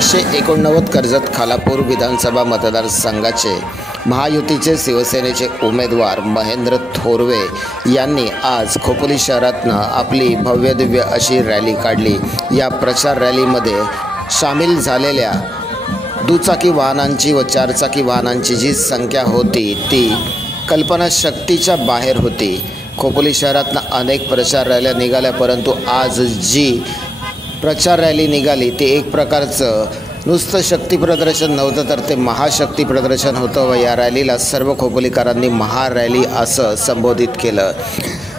189 कर्जत खालापूर विधानसभा मतदारसंघाचे महायुतीचे शिवसेनेचे उमेदवार महेंद्र थोरवे यांनी आज खोपोली शहरातनं आपली भव्यदिव्य अशी रॅली काढली। या प्रचार रॅलीमध्ये सामील झालेल्या दुचाकी वाहनांची व चारचाकी वाहनांची जी संख्या होती ती कल्पनाशक्तीच्या बाहेर होती। खोपोली शहरातनं अनेक प्रचार रॅल्या निघाल्या, परंतु आज जी प्रचार रॅली निघाली ते एक प्रकारचं नुसतं शक्ती प्रदर्शन नव्हतं, तर ते महाशक्ती प्रदर्शन होतं व या रॅलीला सर्व खोपोलीकरांनी महारॅली असं संबोधित केलं।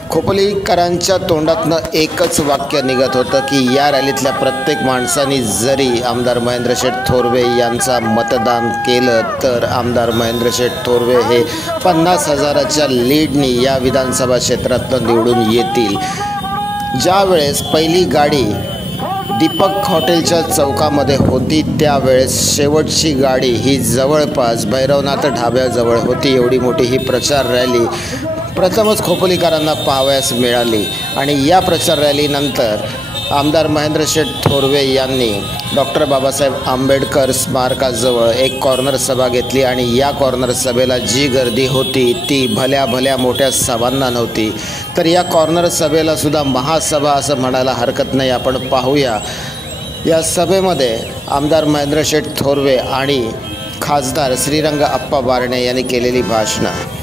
खोपोलीकरांच्या तोंडातनं एकच वाक्य निघत होतं की या रॅलीतल्या प्रत्येक माणसांनी जरी आमदार महेंद्रशेठ थोरवे यांचा मतदान केलं तर आमदार महेंद्रशेठ थोरवे हे 50,000च्या लीडनी या विधानसभा क्षेत्रातनं निवडून येतील। ज्यावेळेस पहिली गाडी दीपक हॉटेलच्या चौकामध्ये होती त्यावेळेस शेवटची गाडी ही जवळपास भैरवनाथ ढाब्याजवळ होती। एवढी मोठी ही प्रचार रॅली प्रथमच खोपोलीकरांना पाहावयास मिळाली आणि या प्रचार रॅलीनंतर आमदार महेंद्रशेठ थोरवे यांनी डॉक्टर बाबासाहेब आंबेडकर स्मारकाजवळ एक कॉर्नर सभा घेतली आणि या कॉर्नर सभेला जी गर्दी होती ती भल्या मोठ्या सभांना नव्हती, तर या कॉर्नर सभेला सुद्धा महासभा असं म्हणायला हरकत नाही। आपण पाहूया या सभेमध्ये आमदार महेंद्रशेठ थोरवे आणि खासदार श्रीरंग अप्पा बारणे यांनी केलेली भाषणं।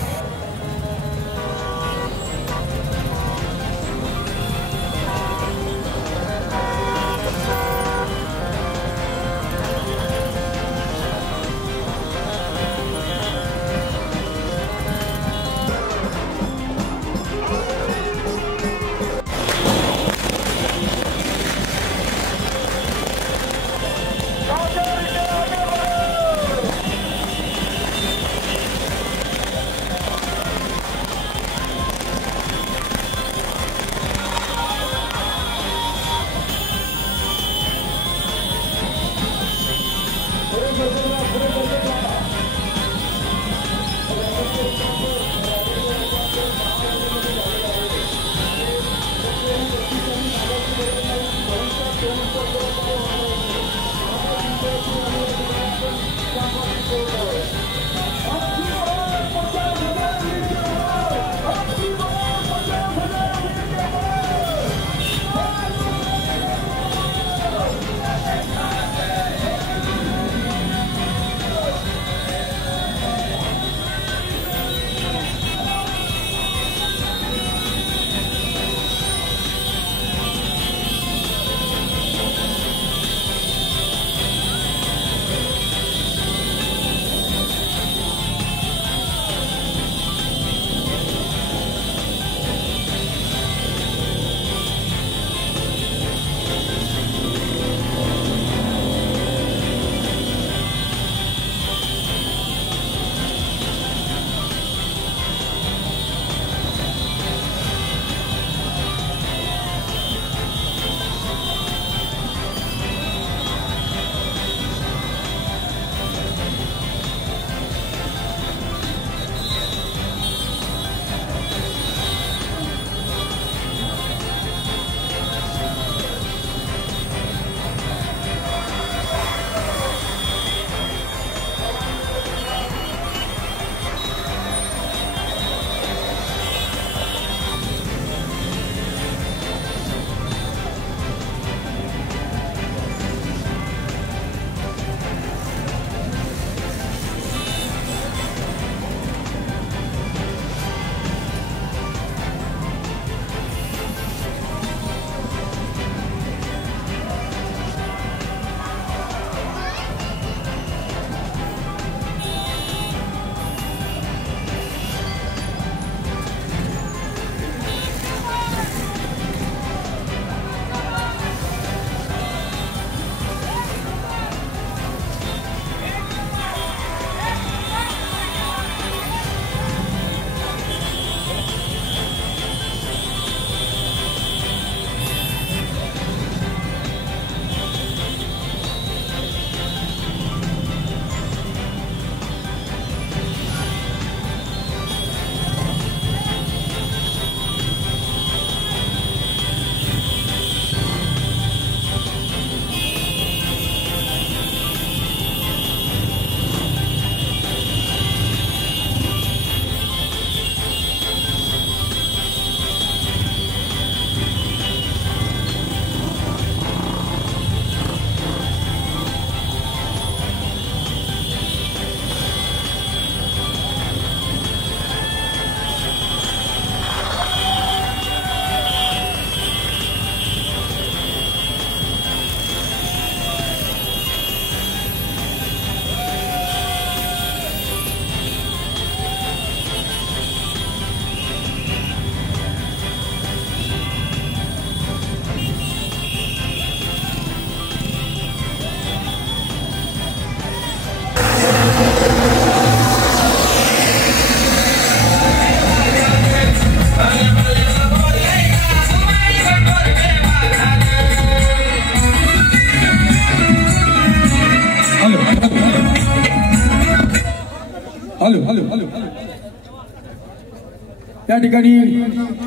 या ठिकाणी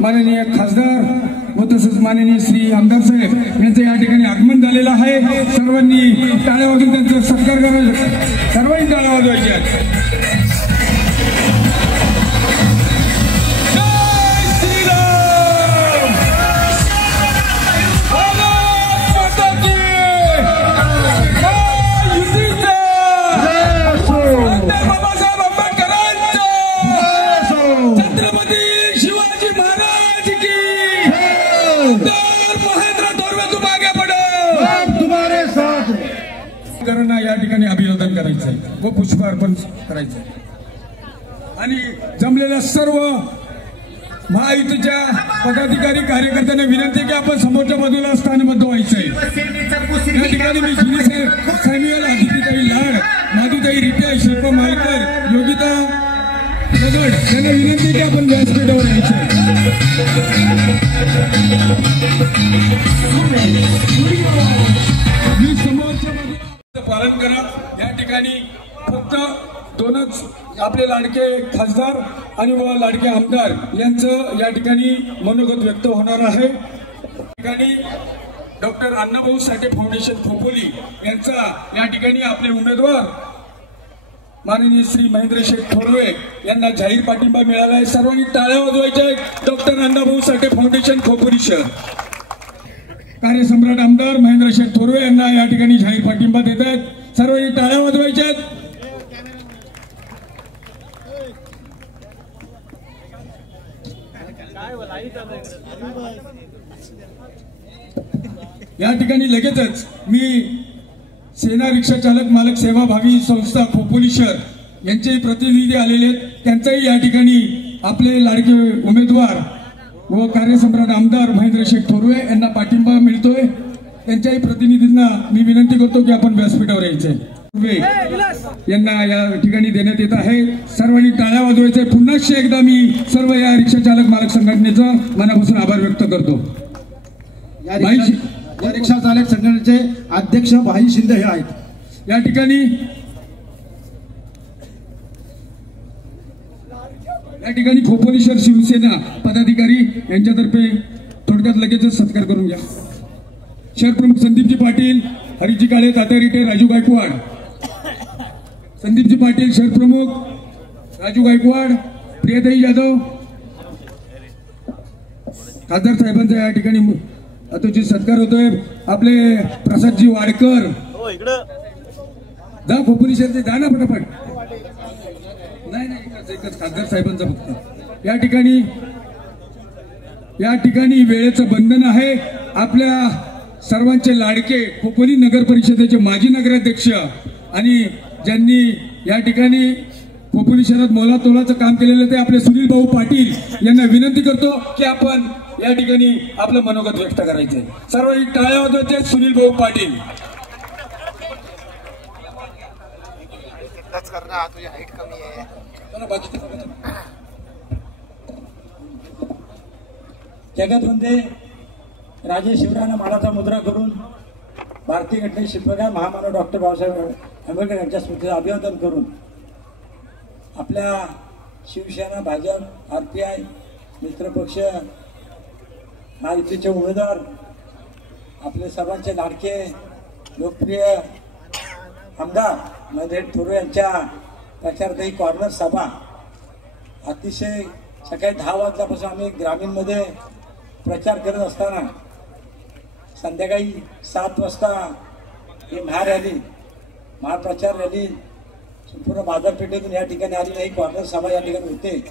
माननीय खासदार व तसंच माननीय श्री आमदार साहेब यांचं या ठिकाणी आगमन झालेलं आहे। सर्वांनी टाळ्या वाजवून त्यांचा सत्कार करायचा, सर्वांनी टाळ्या वाजवायच्या। या ठिकाणी अभिवादन करायचंय व पुष्पार्पण करायचंय आणि जमलेल्या सर्व महायुतीच्या पदाधिकारी कार्यकर्त्यांना विनंती की आपण समोरच्या बाजूला स्थानबद्ध व्हायचंय। या ठिकाणी मी जुनी सॅम्युअल, आदितीताई लाड, माधुताई रिटे, शिल्पा मालकर, योगिता दगड यांना विनंती की आपण व्यासपीठावर यायचंय। मी समोरच्या पालन करा। या ठिकाणी फक्त दोनच आपले लाडके खासदार आणि व लाडके आमदार यांचं या ठिकाणी मनोगत व्यक्त होणार आहे। या ठिकाणी डॉक्टर अण्णाभाऊ साठे फाउंडेशन खोपोली यांचा या ठिकाणी आपले उमेदवार माननीय श्री महेंद्र शेठ थोरवे यांना जाहीर पाठिंबा मिळाला आहे। सर्वांनी टाळ्या वाजवायच्या। डॉक्टर अण्णाभाऊ साठे फाउंडेशन खोपोली शहर कार्यसम्राट आमदार महेंद्र शेठ थोरवे यांना या ठिकाणी जाहीर पाठिंबा देत आहेत। सर्वांनी टाळ्या वाजवायच्या। या ठिकाणी लगेचच मी सेना रिक्षा चालक मालक सेवाभावी संस्था खोपोली शहर यांचे प्रतिनिधी आलेले आहेत, त्यांचाही या ठिकाणी आपले लाडके उमेदवार व कार्यसम्राट आमदार महेंद्र शेठ थोरवे यांना पाठिंबा मिळतोय। त्यांच्याही प्रतिनिधींना मी विनंती करतो की आपण व्यासपीठावर यायचे। थोरवे यांना या ठिकाणी देण्यात येत आहे। सर्वांनी टाळ्या वाजवायचे। पुन्हा एकदा मी सर्व या रिक्षा चालक मालक संघटनेचा मनापासून आभार व्यक्त करतो। या रिक्षा चालक संघटनेचे अध्यक्ष भाई शिंदे हे आहेत। या ठिकाणी खोपोली शहर शिवसेना पदाधिकारी यांच्यातर्फे थोडक्यात लगेचच सत्कार करून घ्या। शहर प्रमुख संदीपजी पाटील, हरिजी काळे, तात्या रिटे, राजू गायकवाड। संदीपजी पाटील शहर प्रमुख, राजू गायकवाड, प्रियताई जाधव, खासदार साहेबांचा या ठिकाणी अतोचित सत्कार होतोय। आपले प्रसादजी वाडकर, जा खोपोली शहरचे, जा ना फटाफट। नाही एकच खासदार साहेबांचा फक्त। या ठिकाणी वेळेचं बंधन आहे। आपल्या सर्वांचे लाडके खोपोली नगर परिषदेचे माजी नगराध्यक्ष आणि ज्यांनी या ठिकाणी खोपोली शहरात मोलातोलाचं काम केलेलं ते आपले सुनील भाऊ पाटील यांना विनंती करतो की आपण या ठिकाणी आपलं मनोगत व्यक्त करायचंय। सर्वांनी टाळ्या वाजवायच्या। सुनील भाऊ पाटील तुझी हाईट कमी आहे। जगतवंदे राजे शिवरायांना मानाचा मुद्रा करून भारतीय घटनेचे शिल्पकार महामानव डॉक्टर बाबासाहेब आंबेडकर यांच्या स्मृतीचं अभिवादन करून आपल्या शिवसेना, भाजप, RPI मित्रपक्ष, महायुतीचे उमेदवार, आपले सर्वांचे लाडके लोकप्रिय आमदार महेंद्र थोरवे यांच्या प्रचारातही कॉर्नर सभा अतिशय सकाळी 10 वाजल्यापासून आम्ही ग्रामीणमध्ये प्रचार करत असताना संध्याकाळी 7 वाजता ही महाप्रचार रॅली संपूर्ण बाजारपेठेतून या ठिकाणी आली नाही। कॉर्नर सभा या ठिकाणी होते।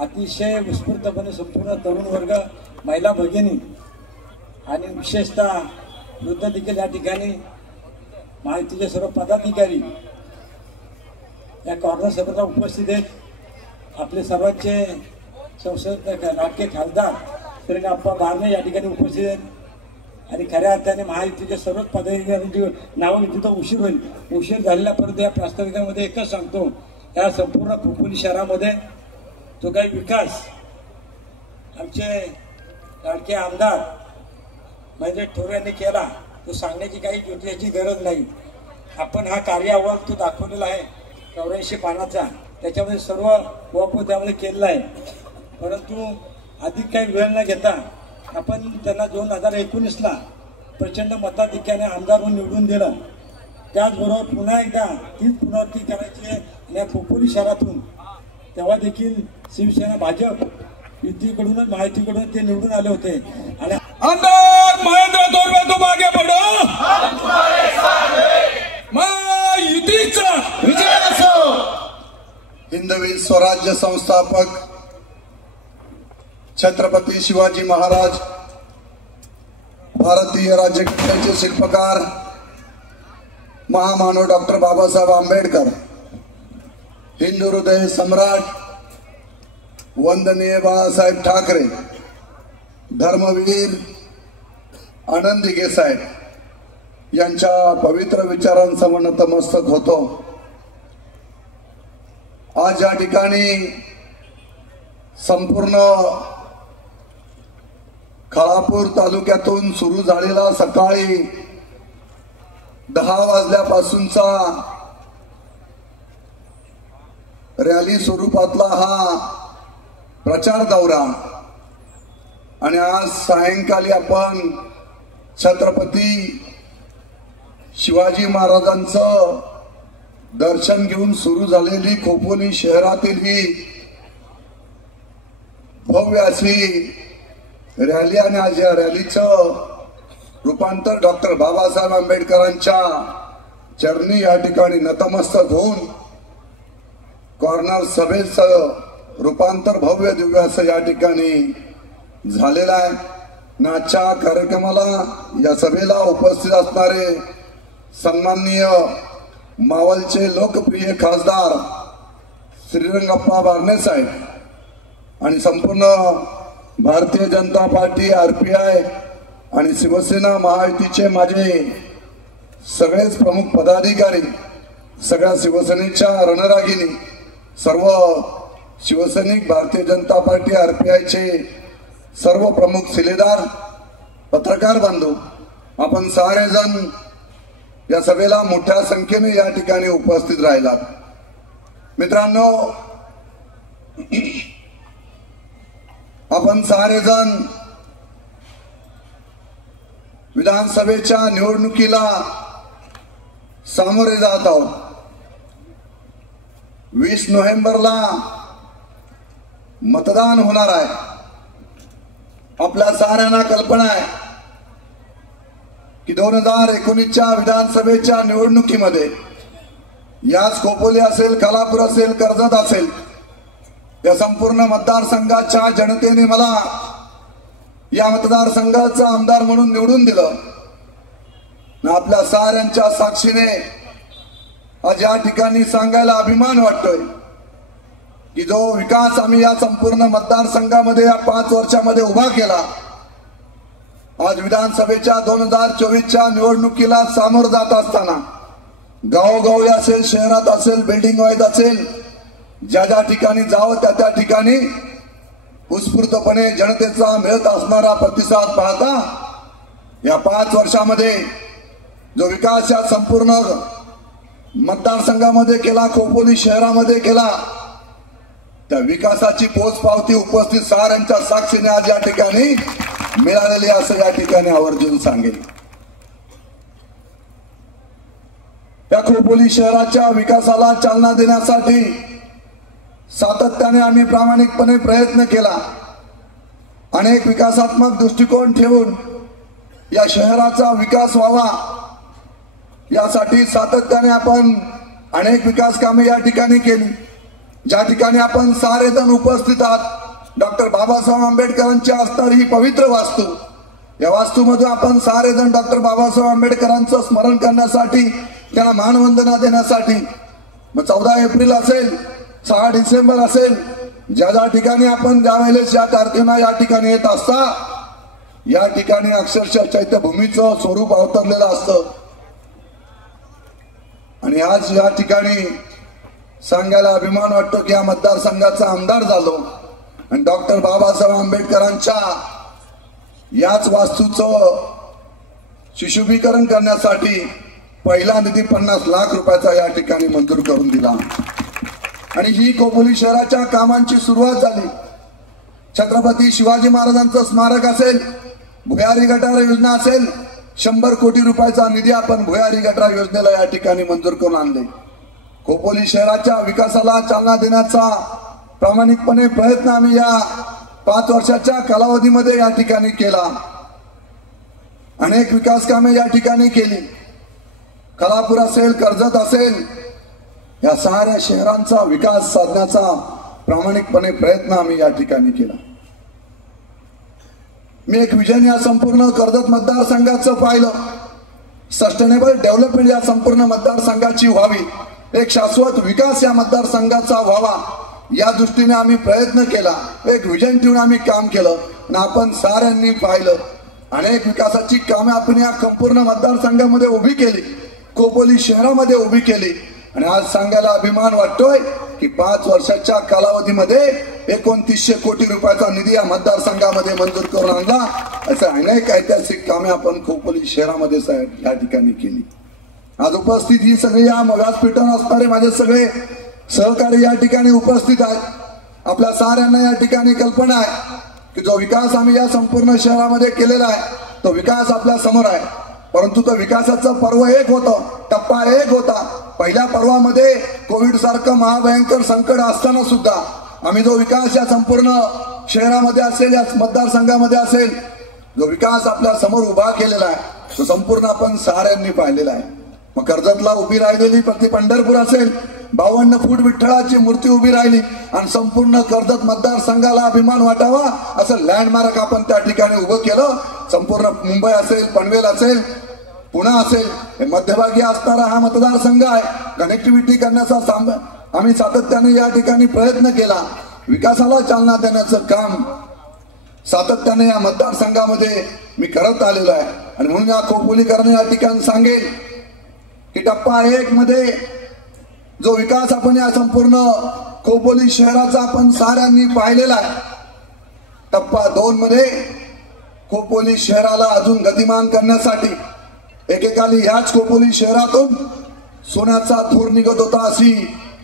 अतिशय उत्स्फूर्तपणे संपूर्ण तरुण वर्ग, महिला भगिनी आणि विशेषतः वृद्ध देखील या ठिकाणी महायुतीचे सर्व पदाधिकारी या कॉर्नर सभेला उपस्थित आहेत। आपले सर्वांचे संसद लाडके खासदार श्री अप्पा बारणे या ठिकाणी उपस्थित आहेत आणि खऱ्या अर्थाने महायुतीच्या सर्वच पदाधिकाऱ्यांची नावं तिथं उशीर होईल। उशीर झालेल्या परंतु या प्रास्ताविकामध्ये एकच सांगतो, या संपूर्ण खोपोली शहरामध्ये जो काही विकास आमचे लाडके आमदार महेंद्र थोरवे यांनी केला तो सांगण्याची काही जोडण्याची गरज नाही। आपण हा कार्य अहवाल तो दाखवलेला आहे 84 पानाचा, त्याच्यामध्ये सर्व वापर त्यामध्ये केलेला आहे। परंतु अधिक काही वेळ न घेता आपण त्यांना 2019ला प्रचंड मताधिक्याने आमदार म्हणून निवडून दिलं. त्याचबरोबर पुन्हा एकदा तीच पुनरावृत्ती करायची आहे आणि या खोपोली शहरातून तेव्हा देखील शिवसेना भाजप युतीकडूनच महायुतीकडून ते निवडून आले होते. आणि आमदार महेंद्र थोरवे तुम आगे बढ़ो, महायुतीचा विजय असो. हिंदवी स्वराज्य संस्थापक छत्रपती शिवाजी महाराज, भारतीय राज्यघटनेचे शिल्पकार महामानव डॉक्टर बाबासाहेब आंबेडकर, हिंदू हृदय सम्राट वंदनीय बाळासाहेब ठाकरे, धर्मवीर आनंदी गेसाय यांच्या पवित्र विचारांसमोर नतमस्तक होतो. आज या ठिकाणी संपूर्ण खालापूर तालुक्यातून सुरू झालेला सकाळी 10 वाजल्यापासूनचा रॅली स्वरूपातला हा प्रचार दौरा आणि आज सायंकाळी आपण छत्रपती शिवाजी महाराजांचं दर्शन घेऊन सुरू झालेली खोपोली शहरातील ही भव्य अशी रॅली आणि आज या रॅलीचं रूपांतर डॉक्टर बाबासाहेब आंबेडकरांच्या चरणी या ठिकाणी नतमस्तक होऊन कॉर्नर सभेचं रूपांतर भव्य दिव्य असं या ठिकाणी झालेलं आहे. आजच्या कार्यक्रमाला या सभेला उपस्थित असणारे सन्माननीय मावळचे लोकप्रिय खासदार श्रीरंगप्पा बारणे साहेब आणि संपूर्ण भारतीय जनता पार्टी, RPI आणि शिवसेना महायुतीचे माझे सगळेच प्रमुख पदाधिकारी, सगळ्या शिवसेनेच्या रणरागिणी, सर्व शिवसैनिक, भारतीय जनता पार्टी, RPIचे सर्व प्रमुख शिलेदार, पत्रकार बांधव, आपण सारेजण या सभेला मोठ्या संख्येने या ठिकाणी उपस्थित राहिलात. मित्रांनो, आपण सारेजण विधानसभेच्या निवडणुकीला सामोरे जात आहोत. 20 नोव्हेंबरला मतदान होणार आहे. आपल्या साऱ्यांना कल्पना आहे की 2019च्या विधानसभेच्या निवडणुकीमध्ये याच खोपोली असेल, खालापूर असेल, कर्जत असेल, या संपूर्ण मतदारसंघाच्या जनतेने मला या मतदारसंघाचा आमदार म्हणून निवडून दिलं. आपल्या साऱ्यांच्या साक्षीने आज या ठिकाणी सांगायला अभिमान वाटतोय की जो विकास आम्ही या संपूर्ण मतदारसंघामध्ये या 5 वर्षामध्ये उभा केला, आज विधानसभेच्या 2024च्या निवडणुकीला सामोरं जात असताना गावोगावी असेल, शहरात असेल, बिल्डिंग वाईज असेल, ज्या ज्या ठिकाणी जावं त्या ठिकाणी उत्स्फूर्तपणे जनतेचा मिळत असणारा प्रतिसाद पाहता या 5 वर्षामध्ये जो विकास या संपूर्ण मतदारसंघामध्ये केला, खोपोली शहरामध्ये केला, त्या विकासाची पोचपावती उपस्थित साऱ्यांच्या साक्षीने आज या ठिकाणी मिळालेली असं या ठिकाणी आवर्जून सांगेल. त्या खोपोली शहराच्या विकासाला चालना देण्यासाठी सातत्याने आम्ही प्रामाणिकपणे प्रयत्न केला. अनेक विकासात्मक दृष्टिकोन ठेवून या शहराचा विकास व्हावा यासाठी सातत्याने आपण अनेक विकास कामे या ठिकाणी केली. ज्या ठिकाणी आपण सारेजण उपस्थित आहात, डॉक्टर बाबासाहेब आंबेडकरांची असणारी ही पवित्र वास्तू, या वास्तूमध्ये आपण सारेजण डॉक्टर बाबासाहेब आंबेडकरांचं स्मरण करण्यासाठी, त्यांना मानवंदना देण्यासाठी 14 एप्रिल असेल, 6 डिसेंबर असेल, ज्या ज्या ठिकाणी आपण ज्यावेळेस या तारखेला या ठिकाणी येत असता, या ठिकाणी अक्षरशः चैत्यभूमीचं स्वरूप अवतरलेलं असतं. आणि आज या ठिकाणी सांगायला अभिमान वाटतो की या मतदारसंघाचा आमदार झालो आणि डॉक्टर बाबासाहेब आंबेडकरांच्या याच वास्तूचं सुशोभीकरण करण्यासाठी पहिला निधी 50 लाख रुपयाचा या ठिकाणी मंजूर करून दिला आणि ही खोपोली शहराच्या कामांची सुरुवात झाली. छत्रपती शिवाजी महाराजांचं स्मारक असेल, भुयारी गटार योजना असेल, 100 कोटी रुपयाचा निधी आपण भुयारी गटार योजनेला या ठिकाणी मंजूर करून आणले. खोपोली शहराच्या विकासाला चालना देण्याचा प्रामाणिकपणे प्रयत्न आम्ही या 5 वर्षाच्या कालावधीमध्ये या ठिकाणी केला. अनेक विकास कामे या ठिकाणी केली. खालापूर असेल, कर्जत असेल, या साऱ्या शहरांचा विकास साधण्याचा प्रामाणिकपणे प्रयत्न आम्ही या ठिकाणी केला. मी एक विजन या संपूर्ण कर्जत मतदारसंघाचं पाहिलं. सस्टेनेबल डेव्हलपमेंट या संपूर्ण मतदारसंघाची व्हावी, एक शाश्वत विकास या मतदारसंघाचा व्हावा, या दृष्टीने आम्ही प्रयत्न केला. एक विजन ठेवून आम्ही काम केलं आणि आपण साऱ्यांनी पाहिलं. अनेक विकासाची कामे आपण या संपूर्ण मतदारसंघामध्ये उभी केली, खोपोली शहरामध्ये उभी केली. आणि आज सांगायला अभिमान वाटतोय की 5 वर्षाच्या कालावधीमध्ये 2900 कोटी रुपयाचा निधी या मतदारसंघामध्ये मंजूर करून आणला. असं अनेक ऐतिहासिक कामे आपण खोपोली शहरामध्ये या ठिकाणी केली. आज उपस्थित ही सगळी या व्यासपीठावर असणारे माझे सगळे सहकारी या ठिकाणी उपस्थित आहेत. आपल्या साऱ्यांना या ठिकाणी कल्पना आहे की जो विकास आम्ही या संपूर्ण शहरामध्ये केलेला आहे तो विकास आपल्या समोर आहे. परंतु तो विकासाचं पर्व एक होतं, टप्पा एक होता. पहिल्या पर्वामध्ये कोविड सारखं महाभयंकर संकट असताना सुद्धा आम्ही जो विकास या संपूर्ण शहरामध्ये असेल, या मतदारसंघामध्ये असेल, जो विकास आपल्या समोर उभा केलेला आहे तो संपूर्ण आपण साऱ्यांनी पाहिलेला आहे. मग कर्जतला उभी राहिलेली प्रति पंढरपूर असेल, 52 फूट विठ्ठलाची मूर्ती उभी राहिली आणि संपूर्ण कर्जत मतदारसंघाला अभिमान वाटावा असं लँडमार्क आपण त्या ठिकाणी उभं केलं. संपूर्ण मुंबई असेल, पनवेल असेल, पुणे असेल, हे मध्यभागी असणारा हा मतदारसंघ आहे. कनेक्टिव्हिटी करण्याचा आम्ही सातत्याने या ठिकाणी प्रयत्न केला. विकासाला चालना देण्याचं काम सातत्याने या मतदारसंघामध्ये मी करत आलेलो आहे. आणि म्हणून या खोपोलीकरांना या ठिकाणी सांगेल की टप्पा 1 मध्ये जो विकास आपण या संपूर्ण खोपोली शहराचा आपण साऱ्यांनी पाहिलेला आहे, टप्पा 2 मध्ये खोपोली शहराला अजून गतिमान करण्यासाठी एकेकाली याच खोपोली शहरातून सोन्याचा धूर निघत होता अशी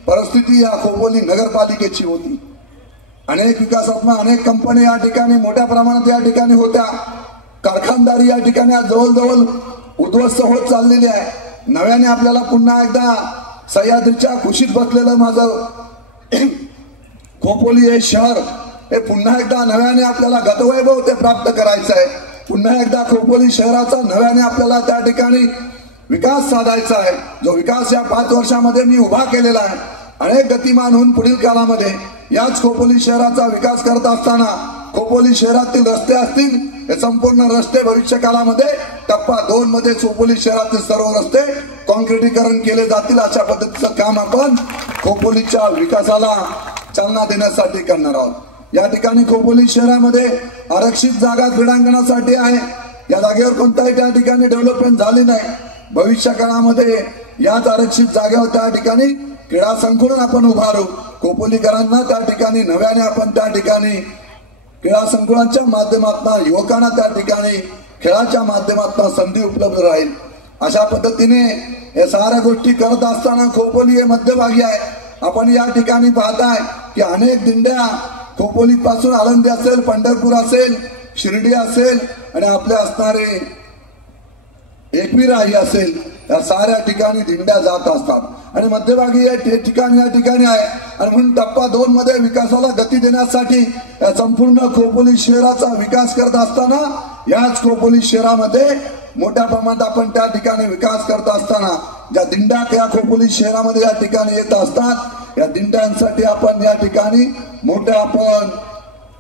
परिस्थिती या खोपोली नगरपालिकेची होती. अनेक विकासात्मक अनेक कंपन्या या ठिकाणी मोठ्या प्रमाणात या ठिकाणी होत्या. कारखानदारी या ठिकाणी आज जवळजवळ उद्ध्वस्त होत चाललेली आहे. नव्याने आपल्याला पुन्हा एकदा सह्याद्रीच्या खुशीत बसलेलं माझं खोपोली हे शहर हे पुन्हा एकदा नव्याने आपल्याला गतवैभव ते प्राप्त करायचं आहे. पुन्हा एकदा खोपोली शहराचा नव्याने आपल्याला त्या ठिकाणी विकास साधायचा आहे. जो विकास या 5 वर्षामध्ये मी उभा केलेला आहे, अनेक गतिमान होऊन पुढील काळामध्ये याच खोपोली शहराचा विकास करत असताना खोपोली शहरातील रस्ते असतील, हे संपूर्ण रस्ते भविष्य काळामध्ये टप्पा 2 मध्ये खोपोली शहरातील सर्व रस्ते कॉन्क्रिटीकरण केले जातील. अशा पद्धतीचं काम आपण खोपोलीच्या विकासाला चालना देण्यासाठी करणार आहोत. या ठिकाणी खोपोली शहरामध्ये आरक्षित जागा क्रीडांगणासाठी आहे. या जागेवर कोणत्याही त्या ठिकाणी डेव्हलपमेंट झाली नाही. भविष्य काळामध्ये याच आरक्षित जागेवर त्या ठिकाणी क्रीडा संकुलन आपण उभारू. खोपोलीकरांना त्या ठिकाणी नव्याने आपण त्या ठिकाणी क्रीडा संकुलाच्या माध्यमातून युवकांना त्या ठिकाणी खेळाच्या माध्यमातून संधी उपलब्ध राहील. अशा पद्धतीने या साऱ्या गोष्टी करत असताना खोपोली हे मध्यभागी आहे. आपण या ठिकाणी पाहताय की अनेक दिंड्या खोपोली पासून आळंदी असेल, पंढरपूर असेल, शिर्डी असेल आणि आपले असणारे एकविराई असेल, या साऱ्या ठिकाणी दिंड्या जात असतात आणि मध्यभागी या ठिकाणी आहे. आणि म्हणून टप्पा 2 मध्ये विकासाला गती देण्यासाठी या संपूर्ण खोपोली शहराचा विकास करत असताना याच खोपोली शहरामध्ये मोठ्या प्रमाणात आपण त्या ठिकाणी विकास करत असताना ज्या दिंड्या या खोपोली शहरामध्ये या ठिकाणी येत असतात, या दिंड्यांसाठी आपण या ठिकाणी मोठे आपण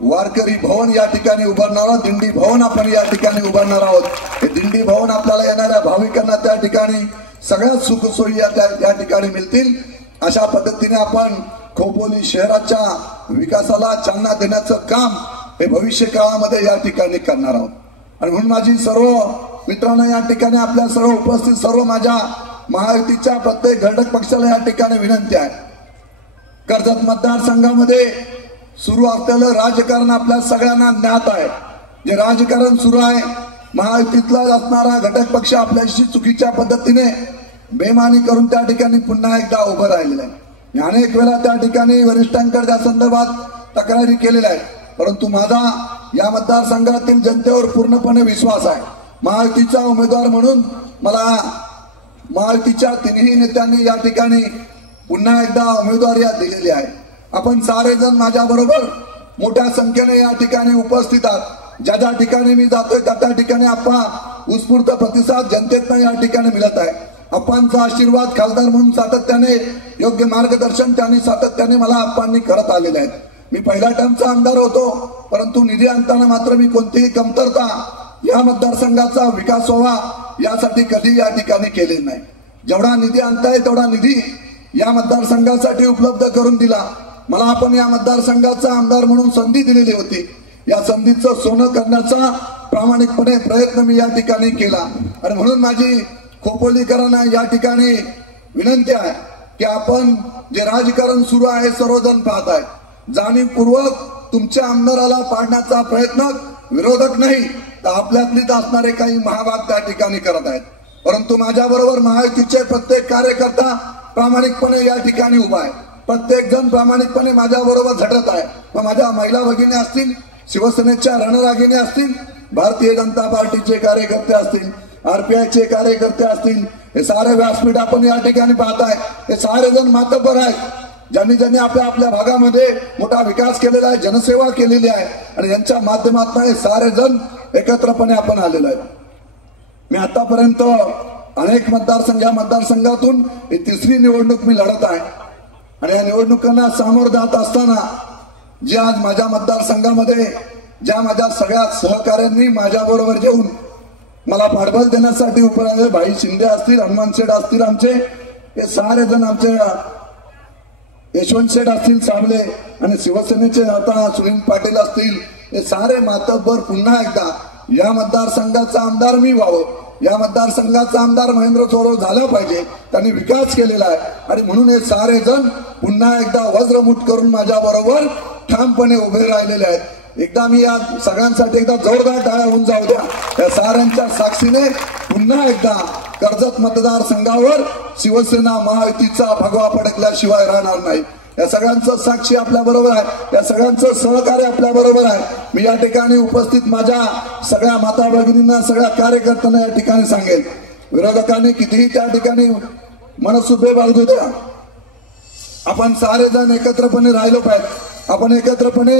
वारकरी भवन या ठिकाणी उभारणार आहोत. दिंडी भवन आपण या ठिकाणी उभारणार आहोत. हे दिंडी भवन आपल्याला येणाऱ्या भाविकांना त्या ठिकाणी सगळ्यात सुखसोयी या ठिकाणी मिळतील. अशा पद्धतीने आपण खोपोली शहराच्या विकासाला चालना देण्याचं काम हे भविष्य काळामध्ये या ठिकाणी करणार आहोत. आणि म्हणून माझी सर्व मित्रांना या ठिकाणी आपल्या सर्व उपस्थित सर्व माझ्या महायुतीच्या प्रत्येक घटक पक्षाला या ठिकाणी विनंती आहे. कर्जत मतदारसंघामध्ये सुरू असलेलं राजकारण आपल्या सगळ्यांना ज्ञात आहे. जे राजकारण सुरू आहे, महायुतीतला असणारा घटक पक्ष आपल्याशी चुकीच्या पद्धतीने बेमानी करून त्या ठिकाणी पुन्हा एकदा उभं राहिलेलं आहे. अनेक वेळा त्या ठिकाणी वरिष्ठांकडे त्या संदर्भात तक्रारी केलेल्या आहेत. परंतु माझा या मतदारसंघातील जनतेवर पूर्णपणे विश्वास आहे. महायुतीचा उमेदवार म्हणून मला महायुतीच्या तिन्ही नेत्यांनी या ठिकाणी पुन्हा एकदा उमेदवारी दिलेली आहे. आपण सारेजण माझ्या बरोबर मोठ्या संख्येने या ठिकाणी उपस्थित आहात. ज्या ज्या ठिकाणी मी जातोय त्या ठिकाणी आपा उत्स्फूर्त प्रतिसाद जनतेतनं या ठिकाणी मिळत आहे. आपांचा आशीर्वाद खासदार म्हणून सातत्याने योग्य मार्गदर्शन त्यांनी सातत्याने मला आपांनी करत आलेले आहेत. मी पहिल्या टर्मचा आमदार होतो, परंतु निधी आणताना मात्र मी कोणतीही कमतरता या मतदारसंघाचा विकास व्हावा यासाठी कधी या ठिकाणी केले नाही. जेवढा निधी आणताय तेवढा निधी या मतदारसंघासाठी उपलब्ध करून दिला. मला आपण या मतदारसंघाचा आमदार म्हणून संधी दिलेली होती. या संधीचं सोनं करण्याचा प्रामाणिकपणे प्रयत्न मी या ठिकाणी केला. आणि म्हणून माझी खोपोलीकरांना या ठिकाणी विनंती आहे की आपण जे राजकारण सुरू आहे सर्वजण पाहत आहे. जाणीवपूर्वक तुमच्या आमदाराला पाडण्याचा प्रयत्न विरोधक नाही तर आपल्यातलीच असणारे काही महाभाग त्या ठिकाणी करत आहेत. परंतु माझ्याबरोबर महायुतीचे प्रत्येक कार्यकर्ता प्रामाणिकपणे या ठिकाणी उभा आहे. प्रत्येक जण प्रामाणिकपणे माझ्या बरोबर झटत आहे. मग माझ्या महिला भगिनी असतील, शिवसेनेच्या रणरागिणी असतील, भारतीय जनता पार्टीचे कार्यकर्ते असतील, आरपीआयचे कार्यकर्ते असतील, हे सारे व्यासपीठ आपण या ठिकाणी पाहताय. हे सारे जण मातब्बर आहेत, ज्यांनी ज्यांनी आपल्या आपल्या भागामध्ये मोठा विकास केलेला आहे, जनसेवा केलेली आहे आणि यांच्या माध्यमातून हे सारे जण एकत्रपणे आपण आलेलो आहे. मी आतापर्यंत अनेक मतदारसंघातून ही तिसरी निवडणूक मी लढत आहे आणि या निवडणुकांना सामोरं जात असताना जे आज माझ्या मतदारसंघामध्ये ज्या माझ्या सगळ्या सहकाऱ्यांनी माझ्या बरोबर येऊन मला पाठबळ देण्यासाठी उभे राहिले, भाई शिंदे असतील, हनुमान शेठ असतील, आमचे हे सारे जण, आमचे यशवंत शेठ असतील साबले आणि शिवसेनेचे आता सुनील पाटील असतील, हे सारे मातब्बर पुन्हा एकदा या मतदारसंघाचा आमदार मी व्हावं, या मतदारसंघाचा आमदार महेंद्र थोरवे झाला पाहिजे. त्यांनी विकास केलेला आहे आणि म्हणून हे सारे जण पुन्हा एकदा वज्रमुठ करून माझ्या बरोबर ठामपणे उभे राहिलेले आहेत. एकदा मी या सगळ्यांसाठी एकदा जोरदार टाळ्या होऊन जाऊ द्या. या साऱ्यांच्या साक्षीने पुन्हा एकदा कर्जत मतदारसंघावर शिवसेना महायुतीचा भगवा फडकल्याशिवाय राहणार नाही. या सगळ्यांचं साक्षी आपल्या बरोबर आहे, या सगळ्यांचं सहकार्य आपल्या बरोबर आहे. मी या ठिकाणी उपस्थित माझ्या सगळ्या माता भगिनींना, सगळ्या कार्यकर्त्यांना या ठिकाणी सांगेल, विरोधकांनी कितीही त्या ठिकाणी मनसुबे बाळगू द्या, आपण सारे जण एकत्रपणे राहिलो पाहिजे. आपण एकत्रपणे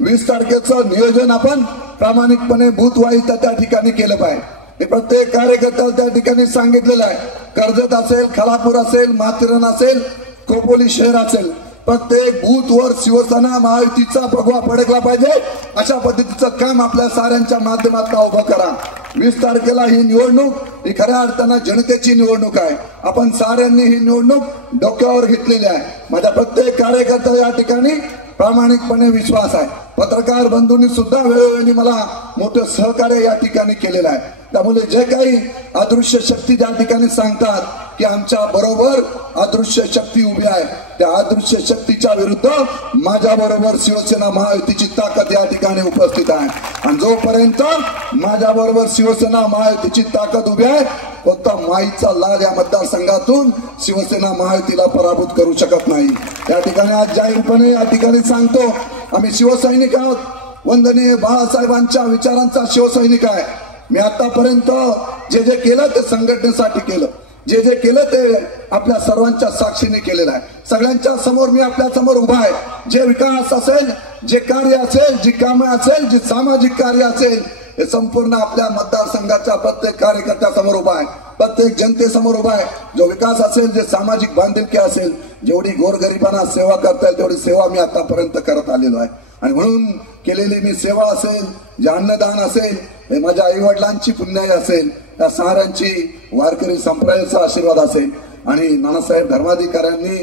20 तारखेचं नियोजन आपण प्रामाणिकपणे भूतवाहित त्या ठिकाणी केलं पाहिजे. हे प्रत्येक कार्यकर्त्याला त्या ठिकाणी सांगितलेलं आहे. कर्जत असेल, खालापूर असेल, माथेरान असेल, खोपोली शहर असेल, प्रत्येक बूथवर शिवसेना महायुतीचा भगवा फडकला पाहिजे. अशा पद्धतीचं काम आपल्या साऱ्यांच्या माध्यमातून उभं करा. 20 तारखेला ही निवडणूक ही खऱ्या अर्थानं जनतेची निवडणूक आहे. आपण साऱ्यांनी ही निवडणूक डोक्यावर घेतलेली आहे. माझ्या प्रत्येक कार्यकर्ता या ठिकाणी प्रामाणिकपणे विश्वास आहे. पत्रकार बंधूंनी सुद्धा वेळोवेळी मला मोठं सहकार्य या ठिकाणी केलेलं आहे. त्यामुळे जे काही अदृश्य शक्ती त्या ठिकाणी सांगतात की आमच्या बरोबर अदृश्य शक्ती उभी आहे, त्या अदृश्य शक्तीच्या विरुद्ध माझ्या बरोबर शिवसेना महायुतीची ताकद या ठिकाणी उपस्थित आहे. आणि जोपर्यंत माझ्या बरोबर शिवसेना महायुतीची ताकद उभी आहे, फक्त माईचा लाल या मतदारसंघातून शिवसेना महायुतीला पराभूत करू शकत नाही. या ठिकाणी आज जाहीरपणे या ठिकाणी सांगतो, आम्ही शिवसैनिक आहोत. वंदनीय बाळासाहेबांच्या विचारांचा शिवसैनिक आहे. मी आतापर्यंत जे जे केलं ते संघटनेसाठी केलं, जे जे केलं ते आपल्या सर्वांच्या साक्षीने केलेलं आहे. सगळ्यांच्या समोर मी आपल्या समोर उभा आहे. जे विकास असेल, जे कार्य असेल, जी कामं असेल, जे सामाजिक कार्य असेल, हे संपूर्ण आपल्या मतदारसंघाच्या प्रत्येक कार्यकर्त्यासमोर उभा आहे, प्रत्येक जनतेसमोर उभा आहे. जो विकास असेल, जे सामाजिक बांधिलकी असेल, जेवढी गोरगरिबांना सेवा करता येईल तेवढी सेवा मी आतापर्यंत करत आलेलो आहे. आणि म्हणून केलेली मी सेवा असेल, जे अन्नदान असेल, हे माझ्या आई वडिलांची पुण्याई असेल, त्या साऱ्यांची वारकरी संप्रदायाचा आशीर्वाद असेल आणि नानासाहेब धर्माधिकाऱ्यांनी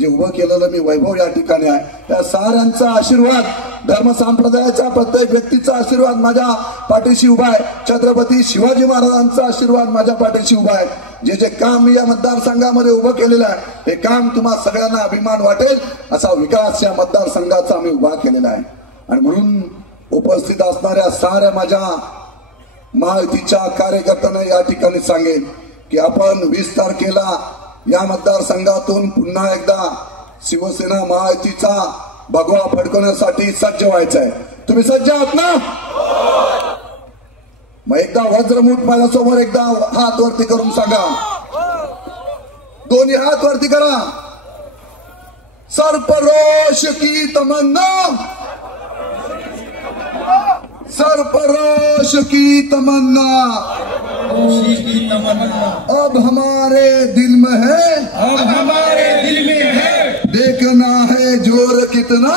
जे उभं केलेलं मी वैभव या ठिकाणी आहे, त्या साऱ्यांचा आशीर्वाद, धर्म संप्रदायाच्या प्रत्येक व्यक्तीचा आशीर्वाद माझ्या पाठीशी उभा आहे. छत्रपती शिवाजी महाराजांचा आशीर्वाद माझ्या पाठीशी उभा आहे. जे जे काम मी या मतदारसंघामध्ये उभं केलेलं आहे, हे काम तुम्हा सगळ्यांना अभिमान वाटेल असा विकास या मतदारसंघाचा मी उभा केलेला आहे. आणि म्हणून उपस्थित असणाऱ्या साऱ्या माझ्या महायुतीच्या कार्यकर्त्यांना या ठिकाणी सांगेन की आपण 20 तारखेला या मतदारसंघातून पुन्हा एकदा शिवसेना महायुतीचा भगवा फडकवण्यासाठी सज्ज व्हायचं आहे. तुम्ही सज्ज आहात ना? मग एकदा वज्रमूठ माझ्यासमोर एकदा हात वरती करून सांगा, दोन्ही हात वरती करा. सरफरोश की तमन्ना, सरफरोश की तमन्ना अब हमारे दिल में है, अब हमारे दिल में है, देखना है जोर कितना,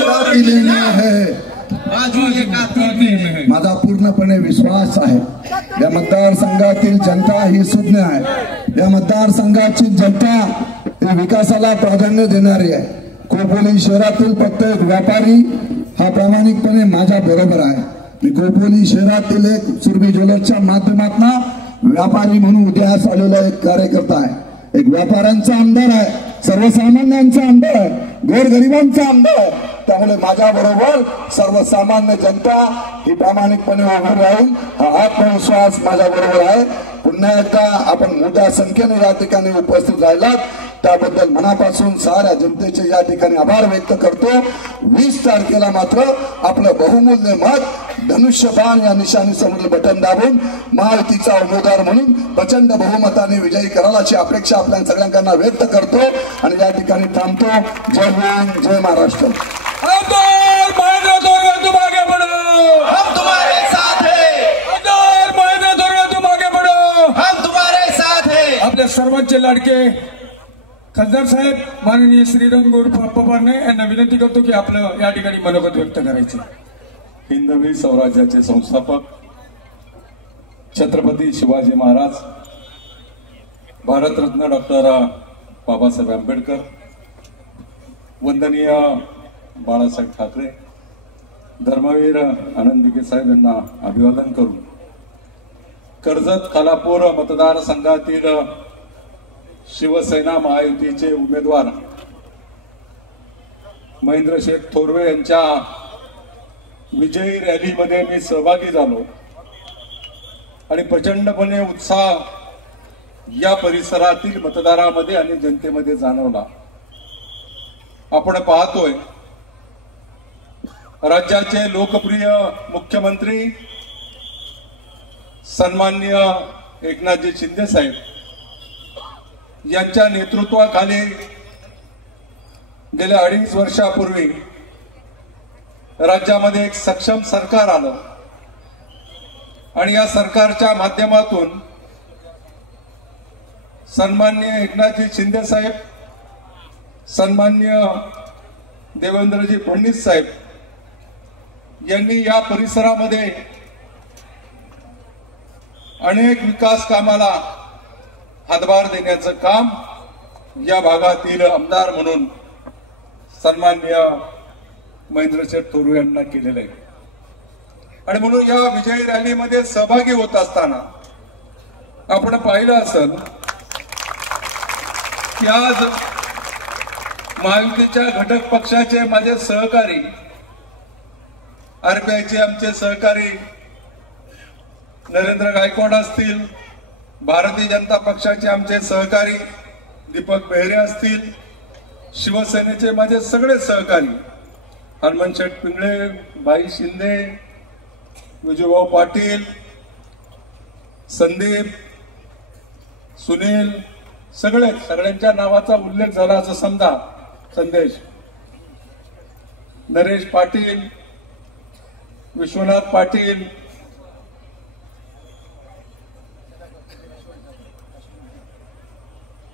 बाजी लेना है. माझा पूर्णपणे विश्वास आहे या मतदारसंघातील जनता ही सुज्ञ आहे. या मतदारसंघाची जनता ही विकासाला प्राधान्य देणारी आहे. खोपोली शहरातील प्रत्येक व्यापारी हा प्रामाणिकपणे माझ्या बरोबर आहे. मी खोपोली शहरातील एक सुरभी ज्वेलर्सच्या माध्यमातून व्यापारी म्हणून उदयास आलेला एक कार्यकर्ता आहे. एक व्यापाऱ्यांचा आमदार आहे, सर्वसामान्यांचा आमदार आहे, गोरगरिबांचा आमदार आहे. त्यामुळे माझ्या बरोबर सर्वसामान्य जनता ही प्रामाणिकपणे उभी राहून हा आत्मविश्वास माझ्या बरोबर आहे. पुन्हा एकदा आपण मोठ्या संख्येने या ठिकाणी उपस्थित राहिलात त्याबद्दल मनापासून साऱ्या जनतेचे या ठिकाणी आभार व्यक्त करतो. 20 तारखेला मात्र आपलं बहुमूल्य मत धनुष्यबाण या निशाणी समोरील बटन दाबून महायुतीचा उमेदवार म्हणून प्रचंड बहुमताने विजयी करायला अशी अपेक्षा आपल्या सगळ्यांना व्यक्त करतो आणि या ठिकाणी थांबतो. जय हिंद, जय महाराष्ट्र. तुम आगे बढ़ो, हम तुम्हारे साथ हैं. महेंद्र थोरवे तुम आगे बढ़ो, हम तुम्हारे साथ हैं. आपल्या सर्वांचे लाडके खासदार साहेब माननीय श्रीरंग उर्फ पवारने यांना विनंती करतो की आपलं या ठिकाणी मनोगत व्यक्त करायचं. हिंदवी स्वराज्याचे संस्थापक छत्रपती शिवाजी महाराज, भारतरत्न डॉक्टर बाबासाहेब आंबेडकर, वंदनीय बाळासाहेब ठाकरे, धर्मवीर आनंद विखे साहेब यांना अभिवादन करून कर्जत खालापूर मतदारसंघातील शिवसेना महायुतीचे उमेदवार महेंद्रशेठ थोरवे यांच्या विजयी रॅलीमध्ये मी सहभागी झालो आणि प्रचंडपणे उत्साह या परिसरातील मतदारांमध्ये आणि जनतेमध्ये जाणवला. आपण पाहतोय राज्याचे लोकप्रिय मुख्यमंत्री सन्माननीय एकनाथजी शिंदे साहेब यांच्या नेतृत्वाखाली गेल्या 2.5 वर्षापूर्वी राज्यामध्ये एक सक्षम सरकार आलं आणि या सरकारच्या माध्यमातून सन्माननीय एकनाथजी शिंदे साहेब, सन्माननीय देवेंद्रजी फडणवीस साहेब यांनी या परिसरामध्ये अनेक विकास कामाला हातभार देण्याचं काम या भागातील आमदार म्हणून सन्माननीय महेंद्रशेठ थोरवे यांना केलेलं आहे. आणि म्हणून या विजयी रॅलीमध्ये सहभागी होत असताना आपण पाहिलं असेल की आज महायुतीच्या घटक पक्षाचे माझे सहकारी, आरपीआयचे आमचे सहकारी नरेंद्र गायकवाड असतील, भारतीय जनता पक्षाचे आमचे सहकारी दीपक बेहरे असतील, शिवसेनेचे माझे सगळे सहकारी हनुमंतशेठ पिंगळे, भाई शिंदे, विजयभाऊ पाटील, संदीप, सुनील, सगळ्यांच्या नावाचा उल्लेख झाला असं समजा. संदेश, नरेश पाटील, विश्वनाथ पाटील,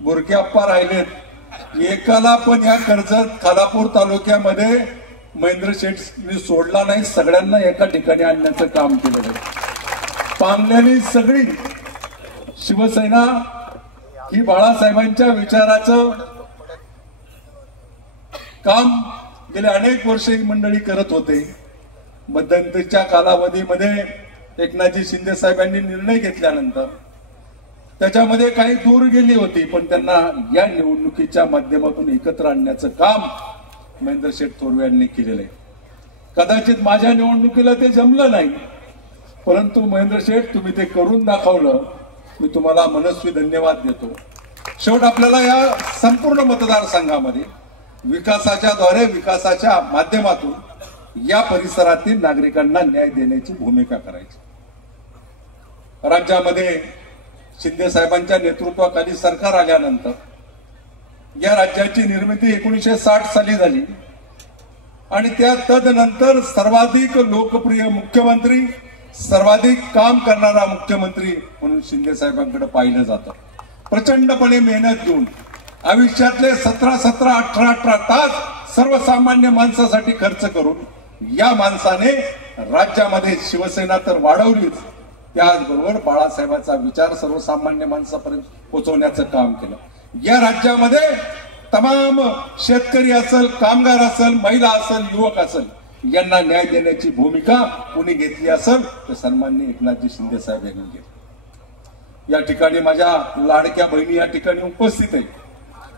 बुरक्याप्पा राहिलेत. एकाला पण या कर्जत खालापूर तालुक्यामध्ये महेंद्र शेठनी सोडला नाही. सगळ्यांना एका ठिकाणी आणण्याचं काम केलेलं आहे. पांगलेली सगळी शिवसेना ही बाळासाहेबांच्या विचाराचं काम गेले अनेक वर्ष ही मंडळी करत होते. मध्यंतरीच्या कालावधीमध्ये एकनाथजी शिंदे साहेबांनी निर्णय घेतल्यानंतर त्याच्यामध्ये काही दूर गेली होती, पण त्यांना या निवडणुकीच्या माध्यमातून एकत्र आणण्याचं काम महेंद्रशेठ थोरवे यांनी केलेलं आहे. कदाचित माझ्या निवडणुकीला ते जमलं नाही, परंतु महेंद्रशेठ तुम्ही ते करून दाखवलं. मी तुम्हाला मनस्वी धन्यवाद देतो. शेवट आपल्याला या संपूर्ण मतदारसंघामध्ये विकासाच्या द्वारे, विकासाच्या माध्यमातून या परिसरातील नागरिकांना न्याय देण्याची भूमिका करायची. राज्यामध्ये शिंदे साहेबांच्या नेतृत्वाखाली सरकार आल्यानंतर या राज्याची निर्मिती 1960 साली झाली आणि त्या तदनंतर सर्वाधिक लोकप्रिय मुख्यमंत्री, सर्वाधिक काम करणारा मुख्यमंत्री म्हणून शिंदे साहेबांकडे पाहिलं जातं. प्रचंडपणे मेहनत घेऊन आयुष्यातले 17-18 तास सर्वसामान्य माणसासाठी खर्च करून या माणसाने राज्यामध्ये शिवसेना तर वाढवलीच, त्याचबरोबर बाळासाहेबांचा विचार सर्वसामान्य माणसापर्यंत पोहोचवण्याचं काम केलं. या राज्यामध्ये तमाम शेतकरी असेल, कामगार असेल, महिला असेल, युवक असेल यांना न्याय देण्याची भूमिका कुणी घेतली असेल तर सन्माननीय एकनाथजी शिंदे साहेब यांनी घेतली. या ठिकाणी माझ्या लाडक्या बहिणी या ठिकाणी उपस्थित आहे.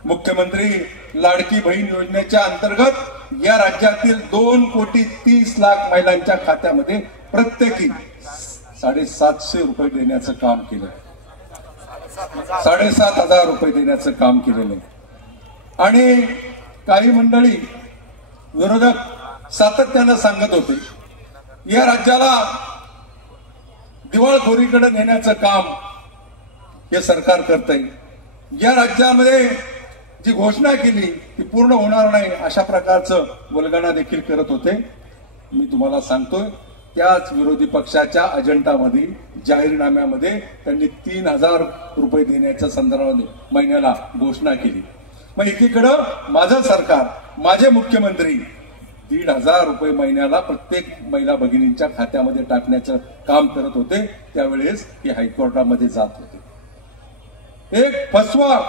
मुख्यमंत्री लाडकी बहीण योजनेच्या अंतर्गत या राज्यातील 2,30,00,000 महिलांच्या खात्यामध्ये प्रत्येकी 750 रुपये देण्याचं काम केलं. 7,500 रुपये देण्याचं काम केलेलं आहे. आणि काही मंडळी विरोधक सातत्यानं सांगत होते या राज्याला दिवाळखोरीकडे नेण्याचं काम हे सरकार करतंय. या राज्यामध्ये जी घोषणा केली ती पूर्ण होणार नाही अशा प्रकारचं वल्गना देखील करत होते. मी तुम्हाला सांगतोय त्याच विरोधी पक्षाच्या अजेंडामध्ये जाहीरनाम्यामध्ये त्यांनी 3,000 रुपये देण्याच्या संदर्भाने महिन्याला घोषणा केली. मग एकीकडं माझं सरकार, माझे मुख्यमंत्री 1,500 रुपये महिन्याला प्रत्येक महिला भगिनींच्या खात्यामध्ये टाकण्याचं काम करत होते. त्यावेळेस ते हायकोर्टामध्ये जात होते. एक फसवा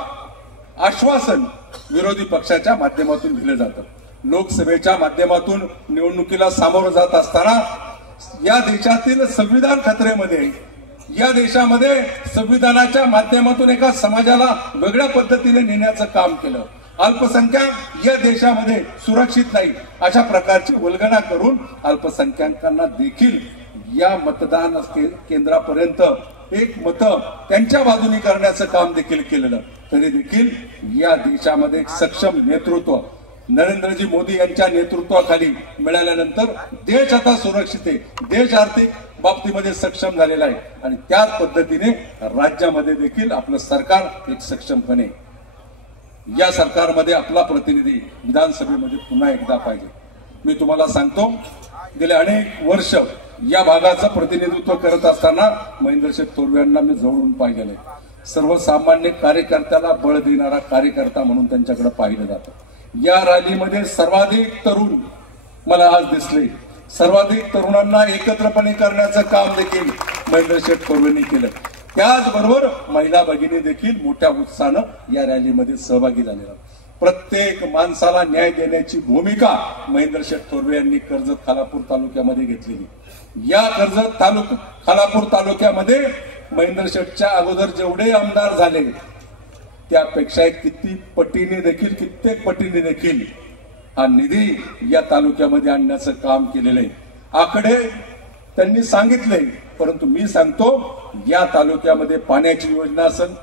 आश्वासन विरोधी पक्षाच्या माध्यमातून दिलं जातं. लोकसभेच्या माध्यमातून निवडणुकीला सामोरं जात असताना या देशातील संविधान खतऱ्यामध्ये आहे. या देशामध्ये संविधानाच्या माध्यमातून एका समाजाला वेगळ्या पद्धतीने नेण्याचं काम केलं. अल्पसंख्याक या देशामध्ये सुरक्षित नाही अशा प्रकारची वल्गना करून अल्पसंख्याकांना देखील या मतदान केंद्रापर्यंत एक मत त्यांच्या बाजूने करण्याचं काम देखील केलेलं. तरी देखील या देशामध्ये एक सक्षम नेतृत्व नरेंद्रजी मोदी यांच्या नेतृत्वाखाली मिळाल्यानंतर देश आता सुरक्षित आहे. देश आर्थिक बाबतीमध्ये सक्षम झालेला आहे आणि त्याच पद्धतीने राज्यामध्ये देखील आपलं सरकार एक सक्षमपणे, या सरकारमध्ये आपला प्रतिनिधी विधानसभेमध्ये पुन्हा एकदा पाहिजे. मी तुम्हाला सांगतो गेले अनेक वर्ष या भागाचं प्रतिनिधित्व करत असताना महेंद्रशेठ थोरवे यांना मी जवळून पाहिलेलं आहे. सर्वसामान्य कार्यकर्त्याला बळ देणारा कार्यकर्ता म्हणून त्यांच्याकडे पाहिलं जातं. या रॅलीमध्ये सर्वाधिक तरुण मला आज दिसले. सर्वाधिक तरुणांना एकत्रपणे करण्याचं काम देखील महेंद्रशेठ थोरवेंनी केलं. त्याचबरोबर महिला भगिनी देखील मोठ्या उत्साहानं या रॅलीमध्ये सहभागी झालेला. प्रत्येक माणसाला न्याय देण्याची भूमिका महेंद्रशेठ थोरवे यांनी कर्जत खालापूर तालुक्यामध्ये घेतलेली. या कर्जत खालापूर तालुक्यामध्ये महेंद्रशेठच्या अगोदर जेवढे आमदार झाले त्यापेक्षा कित्येक पटीने देखील हा निधी या तालुक्यामध्ये आणण्याचं काम केलेलं आहे. आकडे त्यांनी सांगितले, परंतु मी सांगतो या तालुक्यामध्ये पाण्याची योजना असेल,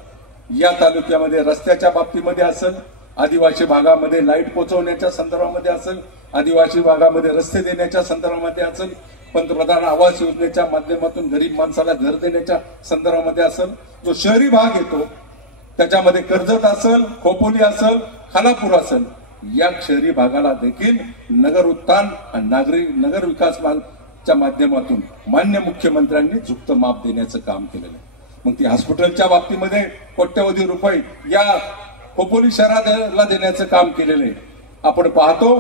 या तालुक्यामध्ये रस्त्याच्या बाबतीमध्ये असेल, आदिवासी भागामध्ये लाईट पोहोचवण्याच्या संदर्भामध्ये असेल, आदिवासी भागामध्ये रस्ते देण्याच्या संदर्भामध्ये असेल, पंतप्रधान आवास योजनेच्या माध्यमातून गरीब माणसाला घर देण्याच्या संदर्भामध्ये असेल, जो शहरी भाग येतो त्याच्यामध्ये कर्जत असेल, खोपोली असेल, खालापूर असेल, या शहरी भागाला देखील नगर उत्थान आणि नगर विकासच्या माध्यमातून मान्य मुख्यमंत्र्यांनी झुकत माप देण्याचं काम केलेलं आहे. मग ती हॉस्पिटलच्या बाबतीमध्ये कोट्यवधी रुपये या खोपोली शहराला देण्याचं काम केलेलं आहे. आपण पाहतो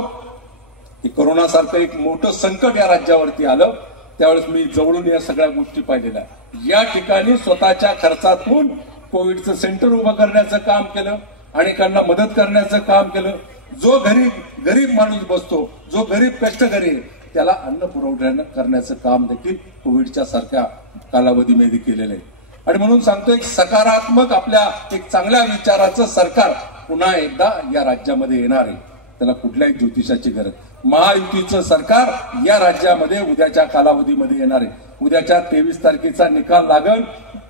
की कोरोनासारखं एक मोठं संकट या राज्यावरती आलं त्यावेळेस मी जवळून या सगळ्या गोष्टी पाहिलेल्या. या ठिकाणी स्वतःच्या खर्चातून कोविडचं सेंटर उभं करण्याचं काम केलं, अनेकांना मदत करण्याचं काम केलं. जो गरीब माणूस बसतो, जो गरीब कष्टकरी आहे त्याला अन्न पुरवठा करण्याचं काम देखील कोविडच्या सारख्या कालावधीमध्ये केलेलं आहे. आणि म्हणून सांगतो एक सकारात्मक आपल्या एक चांगल्या विचाराचं सरकार पुन्हा एकदा या राज्यामध्ये येणार आहे. त्याला कुठल्याही ज्योतिषाची गरज. महायुतीचं सरकार या राज्यामध्ये उद्याच्या कालावधीमध्ये येणार आहे. उद्याच्या 23 तारखेचा निकाल लागल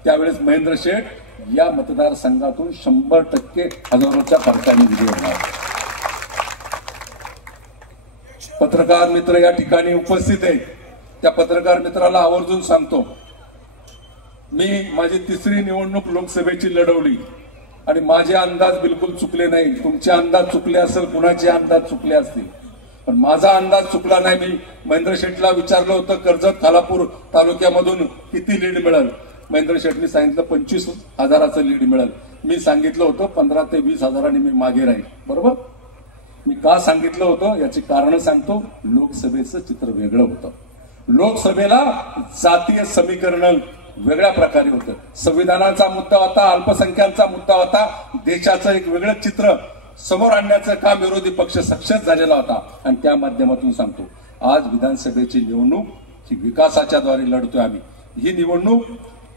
त्यावेळेस महेंद्र शेठ या मतदारसंघातून 100% हजारोच्या फरकाने विजयी होणार. पत्रकार मित्र या ठिकाणी उपस्थित आहे, त्या पत्रकार मित्राला आवर्जून सांगतो, मी माझी तिसरी निवडणूक लोकसभेची लढवली आणि माझे अंदाज बिलकुल चुकले नाही. तुमचे अंदाज चुकले असेल, कुणाचे अंदाज चुकले असतील, पण माझा अंदाज चुकला नाही. मी महेंद्र शेठला विचारलं होतं कर्जत खालापूर तालुक्यामधून किती लीड मिळेल. महेंद्र शेठनी सांगितलं 25,000चं लीड मिळेल. मी सांगितलं होतं 15 ते 20,000 मी मागे राहील. बरोबर. मी का सांगितलं होतं याची कारण सांगतो. लोकसभेचं चित्र वेगळं होतं. लोकसभेला जातीय समीकरण वेगळ्या प्रकारे होतं. संविधानाचा मुद्दा होता, अल्पसंख्याकांचा मुद्दा होता, देशाचं एक वेगळं चित्र समोर आणण्याचं काम विरोधी पक्ष सक्सेस झालेला होता. आणि त्या माध्यमातून सांगतो, आज विधानसभेची निवडणूक ही विकासाच्या द्वारे लढतोय आम्ही. ही निवडणूक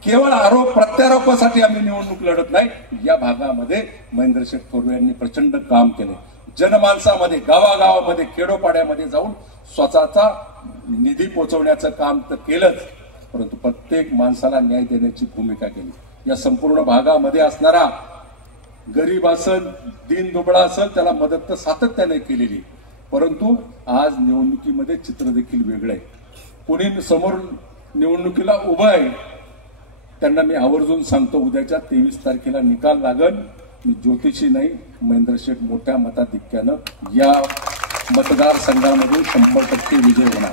केवळ आरोप प्रत्यारोपासाठी आम्ही निवडणूक लढत नाही. या भागामध्ये महेंद्र शेठ थोरवे यांनी प्रचंड काम केले. जनमानसामध्ये, गावागावामध्ये, खेडोपाड्यामध्ये जाऊन स्वतःचा निधी पोहोचवण्याचं काम तर केलंच, परंतु प्रत्येक माणसाला न्याय देण्याची भूमिका केली. या संपूर्ण भागामध्ये असणारा गरीब असेल, दीन दुबळा असेल, त्याला मदत तर सातत्याने केलेली. परंतु आज निवडणुकीमध्ये चित्र देखील वेगळं आहे. कोणी समोर निवडणुकीला उभं आहे त्यांना मी आवर्जून सांगतो, उद्याच्या 23 तारखेला निकाल लागल. मी ज्योतिषी नाही, महेंद्र शेठ मोठ्या मताधिक्यानं या मतदारसंघामधून 100% विजय होणार.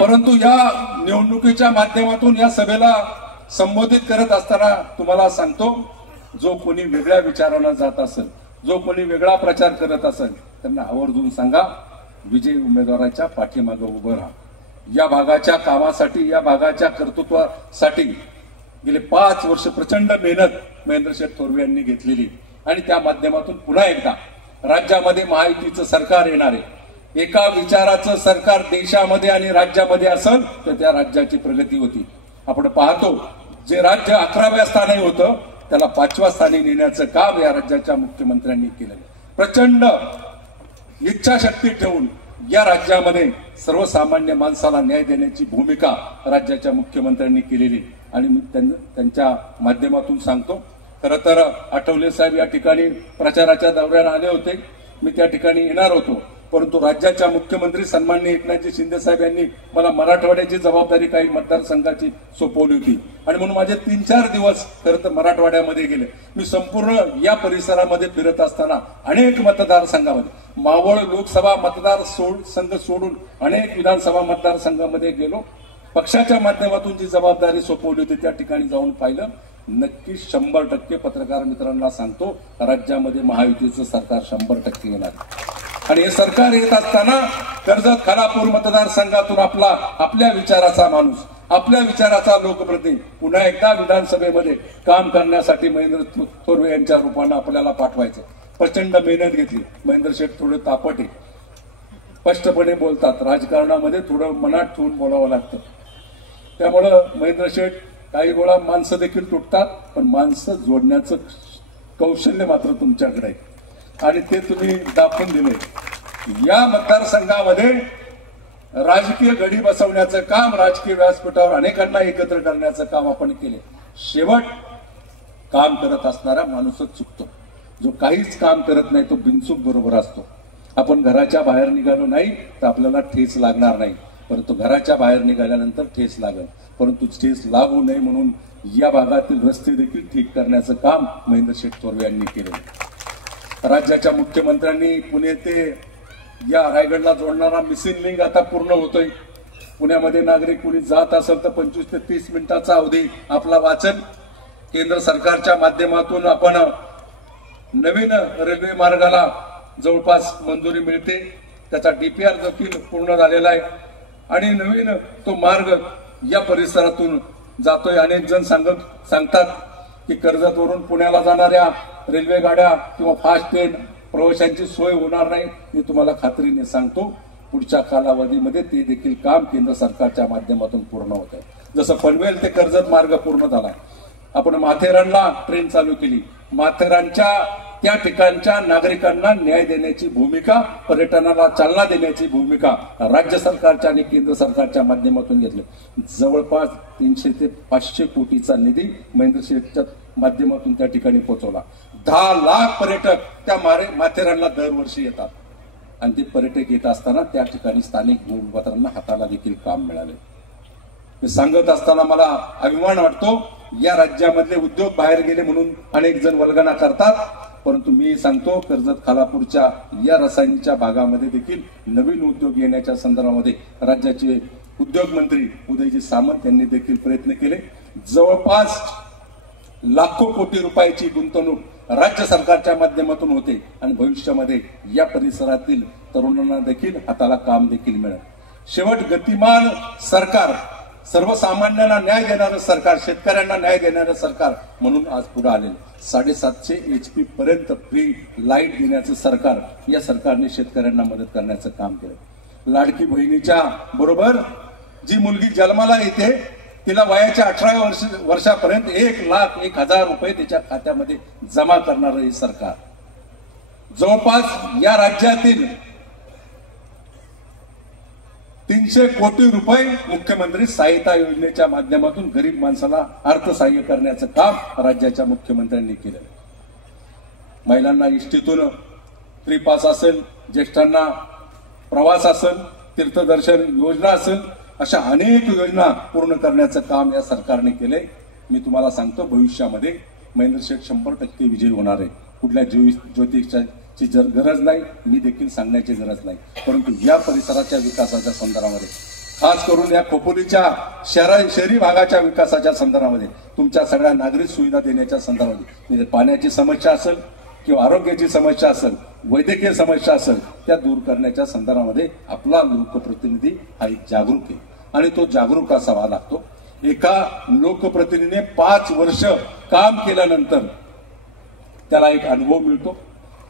परंतु या निवडणुकीच्या माध्यमातून या सभेला संबोधित करत असताना तुम्हाला सांगतो, जो कोणी वेगळ्या विचारानं जात असेल, जो कोणी वेगळा प्रचार करत असेल, त्यांना आवर्जून सांगा, विजयी उमेदवाराच्या पाठीमागे उभं राहा. या भागाच्या कामासाठी, या भागाच्या कर्तृत्वासाठी गेले 5 वर्ष प्रचंड मेहनत महेंद्र शेठ थोरवे यांनी घेतलेली. आणि त्या माध्यमातून पुन्हा एकदा राज्यामध्ये महायुतीचं सरकार येणार आहे. एका विचाराचं सरकार देशामध्ये आणि राज्यामध्ये असेल तर त्या राज्याची प्रगती होती. आपण पाहतो, जे राज्य 11व्या स्थानी होतं त्याला 5व्या स्थानी नेण्याचं काम या राज्याच्या मुख्यमंत्र्यांनी केलं. प्रचंड इच्छाशक्ती ठेवून या राज्यामध्ये सर्वसामान्य माणसाला न्याय देण्याची भूमिका राज्याच्या मुख्यमंत्र्यांनी केलेली. आणि मी त्यांच्या माध्यमातून सांगतो, खरं तर आठवले साहेब या ठिकाणी प्रचाराच्या दौऱ्याला आले होते. मी त्या ठिकाणी येणार होतो, परंतु राज्याच्या मुख्यमंत्री सन्माननीय एकनाथजी शिंदे साहेब यांनी मला मराठवाड्याची जबाबदारी काही मतदारसंघाची सोपवली होती. आणि म्हणून माझे 3-4 दिवस खरं तर मराठवाड्यामध्ये गेले. मी संपूर्ण या परिसरामध्ये फिरत असताना अनेक मतदारसंघामध्ये, मावळ लोकसभा संघ सोडून अनेक विधानसभा मतदारसंघामध्ये गेलो. पक्षाच्या माध्यमातून जी जबाबदारी सोपवली होती त्या ठिकाणी जाऊन पाहिलं. नक्की 100% पत्रकार मित्रांना सांगतो, राज्यामध्ये महायुतीचं सरकार 100% येणार. आणि हे सरकार येत असताना कर्जत खालापूर मतदारसंघातून आपल्या विचाराचा माणूस, आपल्या विचाराचा लोकप्रतिनिधी पुन्हा एकदा विधानसभेमध्ये काम करण्यासाठी महेंद्र थोरवे यांच्या रूपानं आपल्याला पाठवायचं. प्रचंड मेहनत घेतली. महेंद्र शेठ थोडे तापट आहे, स्पष्टपणे बोलतात. राजकारणामध्ये थोडं मनात ठेवून बोलावं लागतं. त्यामुळं महेंद्र शेठ काही वेळा माणसं देखील तुटतात, पण माणसं जोडण्याचं कौशल्य मात्र तुमच्याकडे आहे आणि ते तुम्ही दाखवून दिले. या मतदारसंघामध्ये राजकीय गडी बसवण्याचं काम, राजकीय व्यासपीठावर अनेकांना एकत्र करण्याचं काम आपण केले. शेवट काम करत असणारा माणूसच चुकतो. जो काहीच काम करत नाही तो बिनचूक बरोबर असतो. आपण घराच्या बाहेर निघालो नाही तर आपल्याला ठेच लागणार नाही, परंतु घराच्या बाहेर निघाल्यानंतर ठेच लागेल. परंतु ठेच लागू नये म्हणून या भागातील रस्ते देखील ठीक करण्याचं काम महेंद्र शेठ थोरवे यांनी केलं. राज्याच्या मुख्यमंत्र्यांनी पुणे ते या रायगडला जोडणारा मिसिंग लिंक आता पूर्ण होतोय. पुण्यामध्ये नागरिक कुणी जात असेल तर 25 ते 30 मिनिटाचा अवधी आपला वाचन. केंद्र सरकारच्या माध्यमातून आपण नवीन रेल्वे मार्गाला जवळपास मंजुरी मिळते. त्याचा DPR देखील पूर्ण झालेला आहे आणि नवीन तो मार्ग या परिसरातून जातोय. अनेक जण सांगतात की कर्जतवरून पुण्याला जाणाऱ्या रेल्वे गाड्या किंवा फास्ट ट्रेन प्रवाशांची सोय होणार नाही. मी तुम्हाला खात्रीने सांगतो, पुढच्या कालावधीमध्ये ते देखील काम केंद्र सरकारच्या माध्यमातून पूर्ण होत आहे. जसं पनवेल ते कर्जत मार्ग पूर्ण झाला, आपण माथेरानला ट्रेन चालू केली. माथेरानच्या त्या ठिकाणच्या नागरिकांना न्याय देण्याची भूमिका, पर्यटनाला चालना देण्याची भूमिका राज्य सरकारच्या आणि केंद्र सरकारच्या माध्यमातून घेतली. जवळपास 300 ते 500 कोटीचा निधी महेंद्र शेठच्या माध्यमातून त्या ठिकाणी पोहोचवला. 10 लाख पर्यटक त्या माथेरानला दरवर्षी येतात. आणि ते पर्यटक येत असताना त्या ठिकाणी स्थानिक भूमिपुत्रांना हाताला देखील काम मिळाले. हे सांगत असताना मला अभिमान वाटतो. या राज्यामधले उद्योग बाहेर गेले म्हणून अनेक जण वल्गना करतात, परंतु मी सांगतो कर्जत खालापूरच्या या रसायनीच्या भागामध्ये देखील नवीन उद्योग येण्याच्या संदर्भामध्ये राज्याचे उद्योग मंत्री उदयजी सामंत यांनी देखील प्रयत्न केले. जवळपास लाखो कोटी रुपयाची गुंतवणूक राज्य सरकारच्या माध्यमातून होते आणि भविष्यामध्ये या परिसरातील तरुणांना देखील हाताला काम देखील मिळेल. शेवट गतिमान सरकार, सर्वसामान्यांना न्याय देणारं सरकार, शेतकऱ्यांना न्याय देणारं सरकार म्हणून आज पुढे आलेलं. 750 HP पर्यंत फ्री लाईट देण्याचं सरकार, या सरकारने शेतकऱ्यांना मदत करण्याचं काम केलं. लाडकी बहिणीच्या बरोबर जी मुलगी जन्माला येते तिला वयाच्या 18 वर्षापर्यंत 1,01,000 रुपये तिच्या खात्यामध्ये जमा करणारं हे सरकार. जवळपास या राज्यातील 300 कोटी रुपये मुख्यमंत्री सहायता योजनेच्या माध्यमातून गरीब माणसाला अर्थसहाय्य करण्याचं काम राज्याच्या मुख्यमंत्र्यांनी केलं. महिलांना इष्टीतून फ्री पास असेल, ज्येष्ठांना प्रवास असेल, तीर्थदर्शन योजना असेल, अशा अनेक योजना पूर्ण करण्याचं काम या सरकारने केलंय. मी तुम्हाला सांगतो भविष्यामध्ये महेंद्र शेठ 100% विजयी होणार आहे. कुठल्या ज्योतिषाची गरज नाही, मी देखील सांगण्याची गरज नाही, परंतु या परिसराच्या विकासाच्या संदर्भामध्ये, खास करून या खोपोलीच्या शहरी भागाच्या विकासाच्या संदर्भामध्ये, तुमच्या सगळ्या नागरिक सुविधा देण्याच्या संदर्भामध्ये, पाण्याची समस्या असेल किंवा आरोग्याची समस्या असेल, वैद्यकीय समस्या असेल, त्या दूर करण्याच्या संदर्भामध्ये आपला लोकप्रतिनिधी हा एक जागरूक आहे आणि तो जागरूक असावा लागतो. एका लोकप्रतिनिधीने 5 वर्ष काम केल्यानंतर त्याला एक अनुभव मिळतो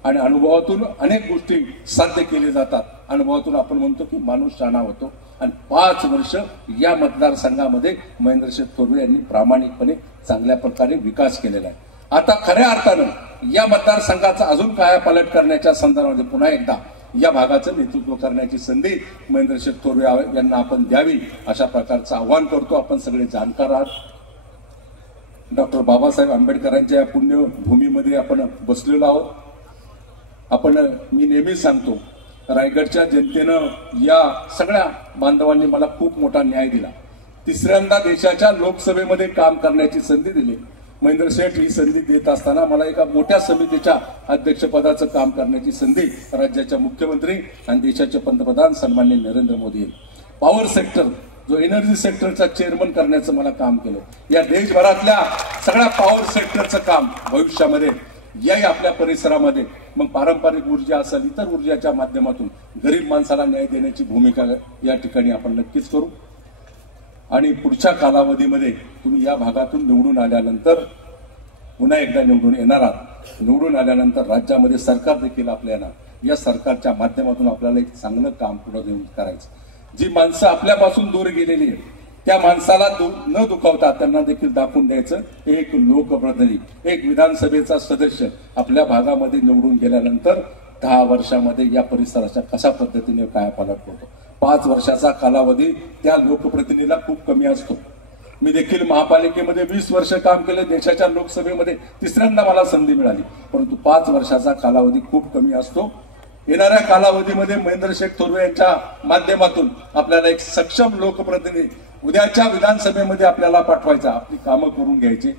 आणि अनुभवातून अनेक गोष्टी साध्य केल्या जातात. अनुभवातून आपण म्हणतो की माणूस शहाणा होतो आणि 5 वर्ष या मतदारसंघामध्ये महेंद्र शेठ थोरवे यांनी प्रामाणिकपणे चांगल्या प्रकारे विकास केलेला आहे. आता खऱ्या अर्थानं या मतदारसंघाचा अजून कायापालट करण्याच्या संदर्भामध्ये पुन्हा एकदा या भागाचं नेतृत्व करण्याची संधी महेंद्र शेठ थोरवे यांना आपण द्यावी, अशा प्रकारचं आव्हान करतो. आपण सगळे जाणकार आहात. डॉक्टर बाबासाहेब आंबेडकरांच्या या पुण्यभूमीमध्ये आपण बसलेलो आहोत. मी नेहमीच सांगतो, रायगडच्या जनतेनं, या सगळ्या बांधवांनी मला खूप मोठा न्याय दिला. 3ऱ्यांदा देशाच्या लोकसभेमध्ये काम करण्याची संधी दिली. महेंद्र शेठ ही संधी देत असताना मला एका मोठ्या समितीच्या अध्यक्षपदाचं काम करण्याची संधी राज्याच्या मुख्यमंत्री आणि देशाचे पंतप्रधान सन्माननीय नरेंद्र मोदी यांनी, पॉवर सेक्टर जो एनर्जी सेक्टरचा चेअरमन करण्याचं मला काम केलं. या देशभरातल्या सगळ्या पॉवर सेक्टरचं काम भविष्यामध्ये याही आपल्या परिसरामध्ये, मग पारंपरिक ऊर्जा असेल, इतर ऊर्जाच्या माध्यमातून गरीब माणसाला न्याय देण्याची भूमिका या ठिकाणी आपण नक्कीच करू. आणि पुढच्या कालावधीमध्ये तुम्ही या भागातून निवडून आल्यानंतर, पुन्हा एकदा निवडून येणार आहात, निवडून आल्यानंतर राज्यामध्ये सरकार देखील आपल्या येणार. या सरकारच्या माध्यमातून आपल्याला एक चांगलं काम पुढे घेऊन करायचं. जी माणसं आपल्यापासून दूर गेलेली आहेत त्या माणसाला न दुखावता त्यांना देखील दाखवून द्यायचं. एक लोकप्रतिनिधी, एक विधानसभेचा सदस्य आपल्या भागामध्ये निवडून गेल्यानंतर 10 वर्षामध्ये या परिसराच्या कशा पद्धतीने कायापालट होतो. 5 वर्षाचा कालावधी त्या लोकप्रतिनिधीला खूप कमी असतो. मी देखील महापालिकेमध्ये 20 वर्ष काम केले. देशाच्या लोकसभेमध्ये 3ऱ्यांदा मला संधी मिळाली, परंतु 5 वर्षाचा कालावधी खूप कमी असतो. येणाऱ्या कालावधीमध्ये महेंद्र शेठ थोरवे यांच्या माध्यमातून आपल्याला एक सक्षम लोकप्रतिनिधी उद्याच्या विधानसभेमध्ये आपल्याला पाठवायचा, आपली कामं करून घ्यायची.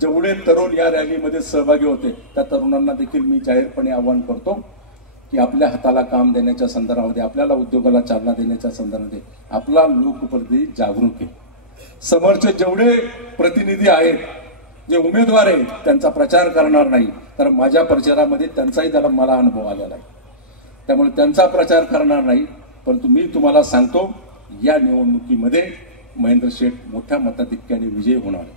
जेवढे तरुण या रॅलीमध्ये सहभागी होते त्या तरुणांना देखील मी जाहीरपणे आवाहन करतो की आपल्या हाताला काम देण्याच्या संदर्भामध्ये, आपल्याला उद्योगाला चालना देण्याच्या संदर्भामध्ये आपला लोकप्रतिनिधी जागरूक आहे. समोरचे जेवढे प्रतिनिधी आहेत, जे उमेदवार आहेत, त्यांचा प्रचार करणार नाही, कारण माझ्या प्रचारामध्ये त्यांचाही मला अनुभव आलेला आहे. त्यामुळे त्यांचा प्रचार करणार नाही, परंतु मी तुम्हाला सांगतो या निवडणुकीमध्ये महेंद्र शेठ मोठ्या मताधिक्याने विजयी होणार आहे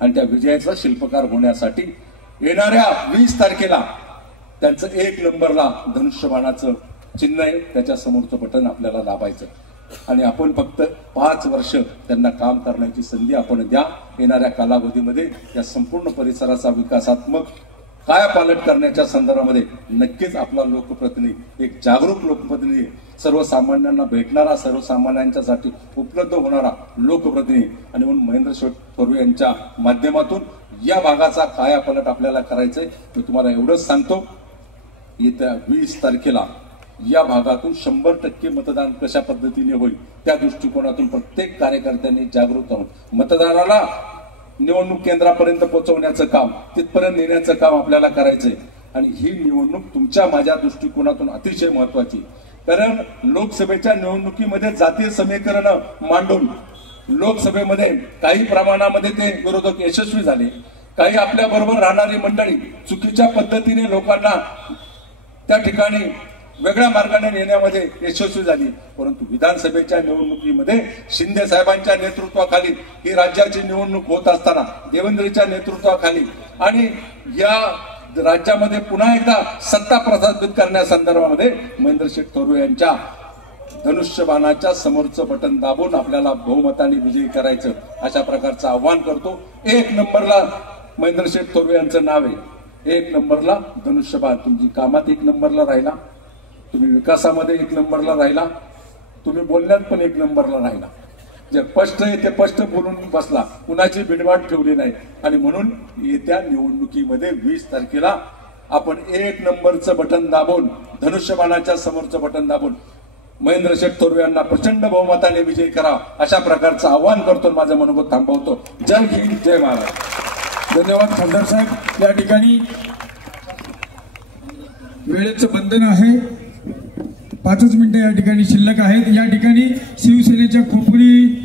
आणि त्या विजयाचा शिल्पकार होण्यासाठी येणाऱ्या 20 तारखेला त्यांचं 1 नंबरला धनुष्यबाणाचं चिन्ह आहे, त्याच्या समोरचं बटन आपल्याला दाबायचं आणि आपण फक्त 5 वर्ष त्यांना काम करण्याची संधी आपण द्या. येणाऱ्या कालावधीमध्ये या संपूर्ण परिसराचा विकासात्मक कायापालट करण्याच्या संदर्भामध्ये नक्कीच आपला लोकप्रतिनिधी एक जागरूक लोकप्रतिनिधी, सर्वसामान्यांना भेटणारा, सर्वसामान्यांच्यासाठी उपलब्ध होणारा लोकप्रतिनिधी आणि म्हणून महेंद्र शेठ थोरवे यांच्या माध्यमातून या भागाचा कायापालट आपल्याला करायचंय. मी तुम्हाला एवढंच सांगतो, येत्या 20 तारखेला या भागातून 100% मतदान कशा पद्धतीने होईल त्या दृष्टिकोनातून प्रत्येक कार्यकर्त्यांनी जागृत आहोत. मतदाराला निवडणूक केंद्रापर्यंत पोहोचवण्याचं काम, तिथपर्यंत नेण्याचं काम आपल्याला करायचंय. आणि ही निवडणूक तुमच्या माझ्या दृष्टिकोनातून अतिशय महत्वाची, कारण लोकसभेच्या निवडणुकीमध्ये जातीय समीकरण मांडून लोकसभेमध्ये काही प्रमाणामध्ये ते विरोधक यशस्वी झाले. काही आपल्या बरोबर राहणारी मंडळी चुकीच्या पद्धतीने लोकांना त्या ठिकाणी वेगळ्या मार्गाने नेण्यामध्ये यशस्वी झाली. परंतु विधानसभेच्या निवडणुकीमध्ये शिंदे साहेबांच्या नेतृत्वाखाली ही राज्याची निवडणूक होत असताना, देवेंद्रच्या नेतृत्वाखाली आणि या राज्यामध्ये पुन्हा एकदा सत्ता प्रस्थापित करण्यासंदर्भामध्ये महेंद्रशेठ थोरवे यांच्या धनुष्यबाणाच्या समोरचं बटन दाबून आपल्याला बहुमताने विजयी करायचं, अशा प्रकारचं आव्हान करतो. 1 नंबरला महेंद्रशेठ थोरवे यांचं नाव आहे. 1 नंबरला धनुष्यबाण. तुमची कामात 1 नंबरला राहिला, तुम्ही विकासामध्ये 1 नंबरला राहिला, तुम्ही बोलण्यात पण 1 नंबरला राहिला. जे स्पष्ट आहे ते स्पष्ट बोलून बसला, कुणाची बिडवाट ठेवली नाही. आणि म्हणून येत्या निवडणुकीमध्ये 20 तारखेला आपण 1 नंबरचं बटन दाबून, धनुष्यबाणाच्या समोरचं बटन दाबून महेंद्रशेठ थोरवे यांना प्रचंड बहुमताने विजयी करा, अशा प्रकारचं आव्हान करतो. माझं मनोगत थांबवतो. जय हिंद, जय महाराष्ट्र. धन्यवाद खासदार साहेब. या ठिकाणी वेळेचं बंधन आहे, 5च मिनिटं या ठिकाणी शिल्लक आहेत. या ठिकाणी शिवसेनेच्या खोपोली